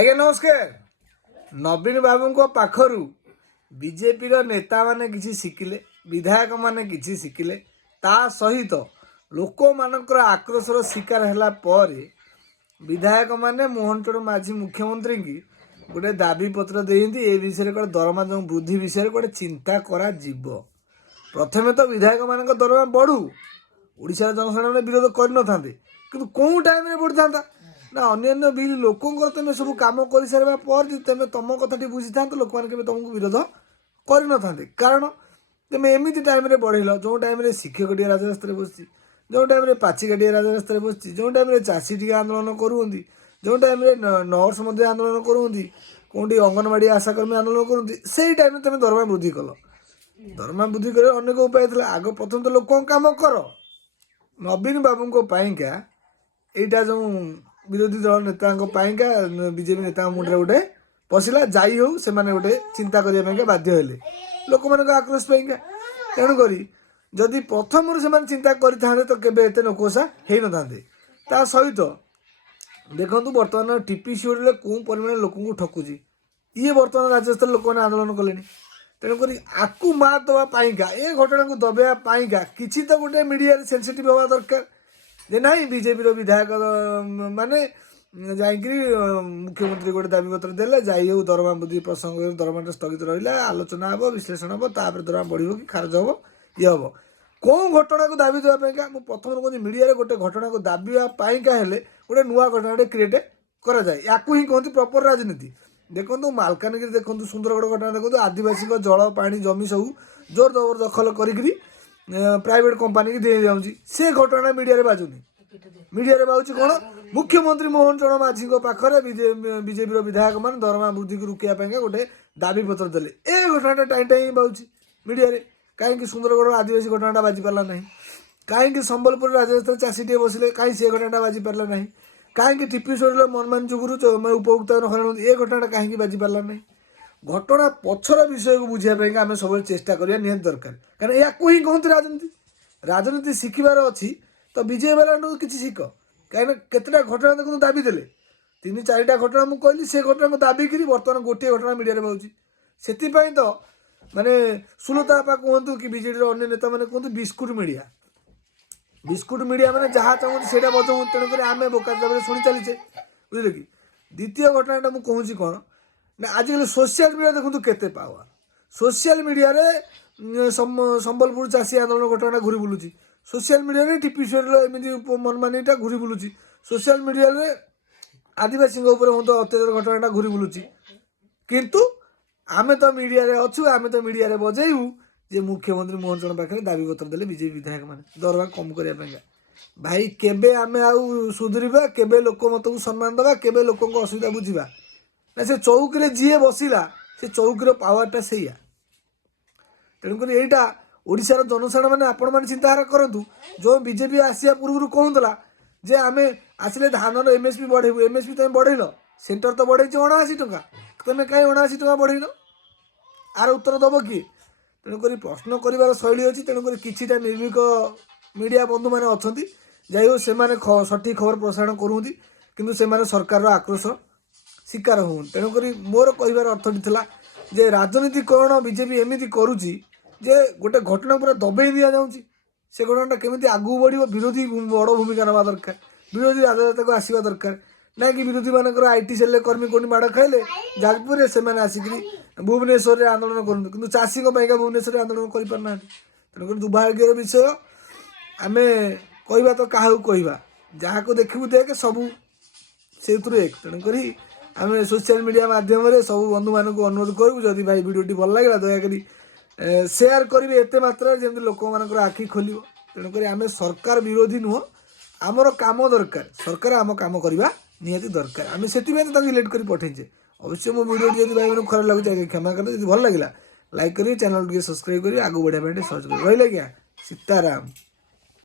ଆଜ୍ଞା ନମସ୍କାର। ନବୀନ ବାବୁଙ୍କ ପାଖରୁ ବିଜେପିର ନେତାମାନେ କିଛି ଶିଖିଲେ, ବିଧାୟକମାନେ କିଛି ଶିଖିଲେ, ତା ସହିତ ଲୋକମାନଙ୍କର ଆକ୍ରୋଶର ଶିକାର ହେଲା ପରେ ବିଧାୟକମାନେ ମୋହନ ଚରଣ ମାଝୀ ମୁଖ୍ୟମନ୍ତ୍ରୀଙ୍କୁ ଗୋଟେ ଦାବିପତ୍ର ଦେଇଛନ୍ତି। ଏ ବିଷୟରେ ଗୋଟେ ଦରମା ଯେଉଁ ବୃଦ୍ଧି ବିଷୟରେ ଗୋଟେ ଚିନ୍ତା କରାଯିବ। ପ୍ରଥମେ ତ ବିଧାୟକମାନଙ୍କ ଦରମା ବଢ଼ୁ, ଓଡ଼ିଶାର ଜନସାଧାରଣ ବିରୋଧ କରିନଥାନ୍ତେ, କିନ୍ତୁ କେଉଁ ଟାଇମ୍ରେ ବଢ଼ିଥାନ୍ତା ନା ଅନ୍ୟାନ୍ୟ ବିଲ୍ ଲୋକଙ୍କର ତୁମେ ସବୁ କାମ କରିସାରିବା ପରେ ଯଦି ତୁମେ ତୁମ କଥାଟି ବୁଝିଥାନ୍ତ, ଲୋକମାନେ କେବେ ତୁମକୁ ବିରୋଧ କରିନଥାନ୍ତେ। କାରଣ ତୁମେ ଏମିତି ଟାଇମ୍ରେ ବଢ଼େଇଲ ଯେଉଁ ଟାଇମ୍ରେ ଶିକ୍ଷକଟିଏ ରାଜରାସ୍ତାରେ ବସିଛି, ଯେଉଁ ଟାଇମ୍ରେ ପାଚିକାଟିଏ ରାଜରାସ୍ତାରେ ବସିଛି, ଯେଉଁ ଟାଇମ୍ରେ ଚାଷୀ ଟିକେ ଆନ୍ଦୋଳନ କରୁଛନ୍ତି, ଯେଉଁ ଟାଇମ୍ରେ ନର୍ସ ମଧ୍ୟ ଆନ୍ଦୋଳନ କରୁଛନ୍ତି, କେଉଁଠି ଅଙ୍ଗନବାଡ଼ି ଆଶାକର୍ମୀ ଆନ୍ଦୋଳନ କରୁଛନ୍ତି, ସେଇ ଟାଇମ୍ରେ ତୁମେ ଦରମା ବୃଦ୍ଧି କଲ। ଦରମା ବୃଦ୍ଧି କରିବା ଅନେକ ଉପାୟ ଥିଲା। ଆଗ ପ୍ରଥମେ ତ ଲୋକଙ୍କ କାମ କର। ନବୀନ ବାବୁଙ୍କ ପାଇଁକା ଏଇଟା ଯେଉଁ ବିରୋଧୀ ଦଳ ନେତାଙ୍କ ପାଇଁକା ବିଜେପି ନେତାଙ୍କ ମୁଣ୍ଡରେ ଗୋଟେ ପଶିଲା। ଯାଇ ହେଉ ସେମାନେ ଗୋଟେ ଚିନ୍ତା କରିବା ପାଇଁକା ବାଧ୍ୟ ହେଲେ ଲୋକମାନଙ୍କ ଆକ୍ରୋଶ ପାଇଁକା। ତେଣୁକରି ଯଦି ପ୍ରଥମରୁ ସେମାନେ ଚିନ୍ତା କରିଥାନ୍ତେ ତ କେବେ ଏତେ ଲୋକସା ହେଇନଥାନ୍ତେ। ତା ସହିତ ଦେଖନ୍ତୁ ବର୍ତ୍ତମାନ ଟିପିସିଓଡ଼ିରେ କେଉଁ ପରିମାଣରେ ଲୋକଙ୍କୁ ଠକୁଛି, ଇଏ ବର୍ତ୍ତମାନ ରାଜ୍ୟସ୍ତରରେ ଲୋକମାନେ ଆନ୍ଦୋଳନ କଲେଣି। ତେଣୁକରି ଆକୁ ମାତ ଦେବା ପାଇଁକା, ଏ ଘଟଣାକୁ ଦବାଇବା ପାଇଁକା କିଛି ତ ଗୋଟେ ମିଡ଼ିଆରେ ସେନ୍ସିଟିଭ୍ ହେବା ଦରକାର ଯେ ନାହିଁ ବିଜେପିର ବିଧାୟକ ମାନେ ଯାଇକରି ମୁଖ୍ୟମନ୍ତ୍ରୀ ଗୋଟେ ଦାବିପତ୍ର ଦେଲେ, ଯାଇ ହେଉ ଦରମା ବୃଦ୍ଧି ପ୍ରସଙ୍ଗରେ ଦରମାଟା ସ୍ଥଗିତ ରହିଲା, ଆଲୋଚନା ହେବ, ବିଶ୍ଳେଷଣ ହେବ, ତାପରେ ଦରମା ବଢ଼ିବ କି ଖାରଜ ହେବ, ଇଏ ହେବ। କେଉଁ ଘଟଣାକୁ ଦାବି ଦେବା ପାଇଁକା, ମୁଁ ପ୍ରଥମରୁ କହୁଛି ମିଡ଼ିଆରେ ଗୋଟେ ଘଟଣାକୁ ଦାବିବା ପାଇଁକା ହେଲେ ଗୋଟେ ନୂଆ ଘଟଣାଟେ କ୍ରିଏଟ୍ କରାଯାଏ। ୟାକୁ ହିଁ କହନ୍ତି ପ୍ରପର ରାଜନୀତି। ଦେଖନ୍ତୁ ମାଲକାନଗିରି ଦେଖନ୍ତୁ, ସୁନ୍ଦରଗଡ଼ ଘଟଣା ଦେଖନ୍ତୁ, ଆଦିବାସୀଙ୍କ ଜଳ ପାଣି ଜମି ସବୁ ଜୋର ଜବରଦଖଲ କରିକିରି ପ୍ରାଇଭେଟ୍ କମ୍ପାନୀକି ଦିଆଯାଉଛି। ସେ ଘଟଣା ମିଡ଼ିଆରେ ବାଜୁନି। ମିଡ଼ିଆରେ ବାଜୁଛି କ'ଣ, ମୁଖ୍ୟମନ୍ତ୍ରୀ ମୋହନ ଚରଣ ମାଝୀଙ୍କ ପାଖରେ ବିଜେପିର ବିଧାୟକମାନେ ଦରମା ବୃଦ୍ଧିକୁ ରୋକିବା ପାଇଁକା ଗୋଟେ ଦାବିପତ୍ର ଦେଲେ। ଏ ଘଟଣାଟା ଟାଇଁ ଟାଇଁ ବାଜୁଛି ମିଡ଼ିଆରେ। କାହିଁକି ସୁନ୍ଦରଗଡ଼ ଆଦିବାସୀ ଘଟଣାଟା ବାଜି ପାରିଲା ନାହିଁ? କାହିଁକି ସମ୍ବଲପୁର ରାଜରାସ୍ତାରେ ଚାଷୀଟିଏ ବସିଲେ, କାହିଁ ସେ ଘଟଣାଟା ବାଜି ପାରିଲା ନାହିଁ? କାହିଁକି ଟିପିସିଓଡ଼ିର ମନମାନି ଯୋଗୁରୁ ଉପଭୋକ୍ତାମାନେ ହଇରାଣ ହୁଅନ୍ତି, ଏ ଘଟଣାଟା କାହିଁକି ବାଜି ପାରିଲା ନାହିଁ? ଘଟଣା ପଛର ବିଷୟକୁ ବୁଝିବା ପାଇଁକା ଆମେ ସବୁବେଳେ ଚେଷ୍ଟା କରିବା ନିହାତି ଦରକାର। କାରଣ ୟାକୁ ହିଁ କହନ୍ତି ରାଜନୀତି। ରାଜନୀତି ଶିଖିବାର ଅଛି ତ ବିଜେପି ବାଲାଠୁ କିଛି ଶିଖ। କାହିଁକିନା କେତେଟା ଘଟଣା ଦେଖନ୍ତୁ ଦାବି ଦେଲେ, 3-4ଟା ଘଟଣା ମୁଁ କହିଲି, ସେ ଘଟଣାକୁ ଦାବିକିରି ବର୍ତ୍ତମାନ ଗୋଟିଏ ଘଟଣା ମିଡ଼ିଆରେ ବାହାରୁଛି। ସେଥିପାଇଁ ତ ମାନେ ସୁଲତା ବାପା କୁହନ୍ତୁ କି ବିଜେଡ଼ିର ଅନ୍ୟ ନେତାମାନେ କୁହନ୍ତୁ ବିସ୍କୁଟ ମିଡ଼ିଆ। ବିସ୍କୁଟ ମିଡ଼ିଆ ମାନେ ଯାହା ଚାହୁଁନ୍ତି ସେଇଟା ବଜାଉ। ତେଣୁକରି ଆମେ ବୋକା ହିସାବରେ ଶୁଣି ଚାଲିଛେ, ବୁଝିଲେ କି। ଦ୍ୱିତୀୟ ଘଟଣାଟା ମୁଁ କହୁଛି କ'ଣ ନା, ଆଜିକାଲି ସୋସିଆଲ ମିଡ଼ିଆ ଦେଖନ୍ତୁ କେତେ ପାୱାର। ସୋସିଆଲ ମିଡ଼ିଆରେ ସମ୍ବଲପୁର ଚାଷୀ ଆନ୍ଦୋଳନ ଘଟଣାଟା ଘୁରି ବୁଲୁଛି। ସୋସିଆଲ ମିଡ଼ିଆରେ ଟିପିସିଓଡ଼ିର ଏମିତି ମନମାନିଟା ଘୁରି ବୁଲୁଛି। ସୋସିଆଲ ମିଡ଼ିଆରେ ଆଦିବାସୀଙ୍କ ଉପରେ ମଧ୍ୟ ଅତ୍ୟାଚାର ଘଟଣାଟା ଘୁରି ବୁଲୁଛି। କିନ୍ତୁ ଆମେ ତ ମିଡ଼ିଆରେ ଅଛୁ, ଆମେ ତ ମିଡ଼ିଆରେ ବଜେଇବୁ ଯେ ମୁଖ୍ୟମନ୍ତ୍ରୀ ମୋହନ ଚରଣ ପାଖରେ ଦାବିପତ୍ର ଦେଲେ ବିଜେପି ବିଧାୟକମାନେ ଦରମା କମ୍ କରିବା ପାଇଁକା। ଭାଇ କେବେ ଆମେ ଆଉ ସୁଧୁରିବା? କେବେ ଲୋକ ମତକୁ ସମ୍ମାନ ଦେବା? କେବେ ଲୋକଙ୍କ ଅସୁବିଧା ବୁଝିବା? ନା ସେ ଚୌକିରେ ଯିଏ ବସିଲା ସେ ଚୌକିର ପାୱାରଟା ସେଇଆ। ତେଣୁକରି ଏଇଟା ଓଡ଼ିଶାର ଜନସାଧାରଣମାନେ ଆପଣମାନେ ଚିନ୍ତାଧାରା କରନ୍ତୁ। ଯେଉଁ ବିଜେପି ଆସିବା ପୂର୍ବରୁ କହୁଥିଲା ଯେ ଆମେ ଆସିଲେ ଧାନର MSP ବଢ଼େଇବୁ, MSP ତୁମେ ବଢ଼େଇଲ, ସେଣ୍ଟର ତ ବଢ଼େଇଛି 79 ଟଙ୍କା, ତୁମେ କାହିଁ 79 ଟଙ୍କା ବଢ଼େଇନ? ଆର ଉତ୍ତର ଦେବ କିଏ? ତେଣୁକରି ପ୍ରଶ୍ନ କରିବାର ଶୈଳୀ ଅଛି। ତେଣୁକରି କିଛିଟା ନିର୍ଭୀକ ମିଡ଼ିଆ ବନ୍ଧୁମାନେ ଅଛନ୍ତି, ଯାଇ ହେଉ ସେମାନେ ସଠିକ୍ ଖବର ପ୍ରସାରଣ କରୁଛନ୍ତି, କିନ୍ତୁ ସେମାନେ ସରକାରର ଆକ୍ରୋଶ ଶିକାର ହୁଅନ୍ତି। ତେଣୁକରି ମୋର କହିବାର ଅର୍ଥଟି ଥିଲା ଯେ ରାଜନୀତି କ'ଣ ବିଜେପି ଏମିତି କରୁଛି ଯେ ଗୋଟେ ଘଟଣା ପୁରା ଦବେଇ ଦିଆଯାଉଛି। ସେ ଘଟଣାଟା କେମିତି ଆଗକୁ ବଢ଼ିବ, ବିରୋଧୀ ବଡ଼ ଭୂମିକା ନେବା ଦରକାର। ବିରୋଧୀ ରାଜରାସ୍ତାକୁ ଆସିବା ଦରକାର। ନାଇଁକି ବିରୋଧୀମାନଙ୍କର IT ସେଲ୍ରେ କର୍ମୀ କୋଉଠି ମାଡ଼ ଖାଇଲେ ଯାଜପୁରରେ ସେମାନେ ଆସିକିରି ଭୁବନେଶ୍ୱରରେ ଆନ୍ଦୋଳନ କରନ୍ତୁ, କିନ୍ତୁ ଚାଷୀଙ୍କ ପାଇଁକା ଭୁବନେଶ୍ୱରରେ ଆନ୍ଦୋଳନ କରିପାରୁନାହାନ୍ତି। ତେଣୁକରି ଦୁର୍ଭାଗ୍ୟର ବିଷୟ। ଆମେ କହିବା ତ କାହାକୁ କହିବା, ଯାହାକୁ ଦେଖିବୁ ଦେଖେ ସବୁ ସେଇଥିରୁ ଏକ। ତେଣୁକରି ଆମେ ସୋସିଆଲ ମିଡ଼ିଆ ମାଧ୍ୟମରେ ସବୁ ବନ୍ଧୁମାନଙ୍କୁ ଅନୁରୋଧ କରିବୁ, ଯଦି ଭାଇ ଭିଡ଼ିଓଟି ଭଲ ଲାଗିଲା ଦୟାକରି ସେୟାର କରିବେ ଏତେ ମାତ୍ରାରେ ଯେମିତି ଲୋକମାନଙ୍କର ଆଖି ଖୋଲିବ। ତେଣୁକରି ଆମେ ସରକାର ବିରୋଧୀ ନୁହଁ, ଆମର କାମ ଦରକାର। ସରକାର ଆମ କାମ କରିବା ନିହାତି ଦରକାର। ଆମେ ସେଥିପାଇଁ ତ ତାଙ୍କୁ ଇଲେକ୍ଟ କରି ପଠେଇଛେ। ଅବଶ୍ୟ ମୋ ଭିଡ଼ିଓଟି ଯଦି ଭାଇମାନଙ୍କୁ ଖରାପ ଲାଗୁଛି ଆଜ୍ଞା କ୍ଷମା କରିବେ। ଯଦି ଭଲ ଲାଗିଲା ଲାଇକ୍ କରିବେ, ଚ୍ୟାନେଲ୍ ଟିକେ ସବସ୍କ୍ରାଇବ୍ କରିବେ, ଆଗକୁ ବଢ଼ିବା ପାଇଁ ଟିକେ ସହଜ କରିବେ। ରହିଲେ ଆଜ୍ଞା, ସୀତାରାମ।